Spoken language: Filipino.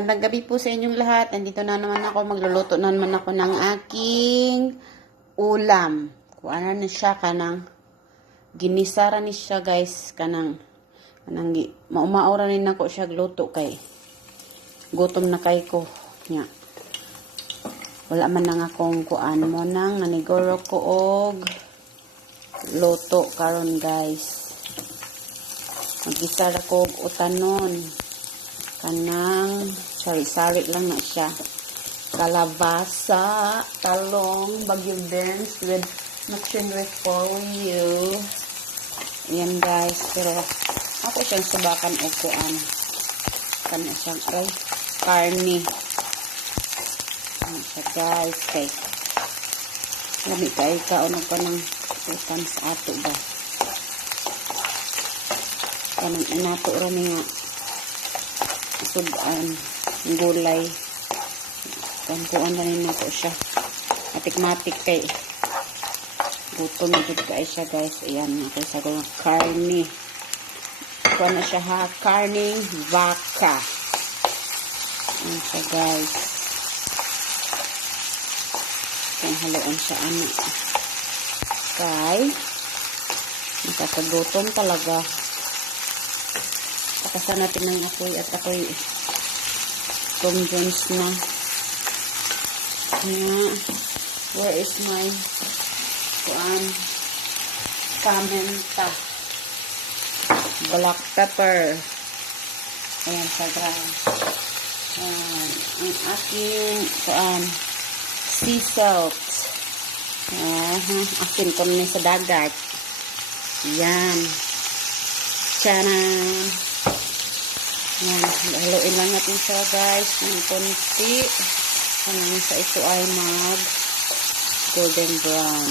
Magandang gabi po sa inyong lahat. Nandito na naman ako. Magluluto na naman ako ng aking ulam. Kung ano na siya, kanang ginisara ni siya guys. Kanang maumaura rin ako siya gluto kay gutom na kay ko. Nya. Wala man nang akong kuan mo nang naniguro ko og luto karon guys. Magisara ko og utanon. Kanang sari-sari lang na siya. Kalabasa, talong, bagyong beans with mixing repolyo. Ayan guys. Pero ako siyang subakan o kuan. Kana siyang karni. Ayan siya guys. Kay labi kay kaunog ka ng utan sa ato ba. Kanang inato rami nga sudan, gulay. Kuan na rin ako siya. Matik-matik kay gutom na dito kay siya guys. Ayan, ako sa kong karni. Kuan na siya ha, karning baka. Ayan siya guys. Ayan, haluan siya anak. Kay nakakagutom talaga. Pakasan natin ng apoy at ako'y Tom Jones na. Where is my pamenta? Black pepper. Ayan, sagrang. Ang aking sea salt. Akin ko na sa dagat. Ayan. Charan! Yan, haluin lang natin siya guys ng konti hanggang sa ito ay mag golden brown.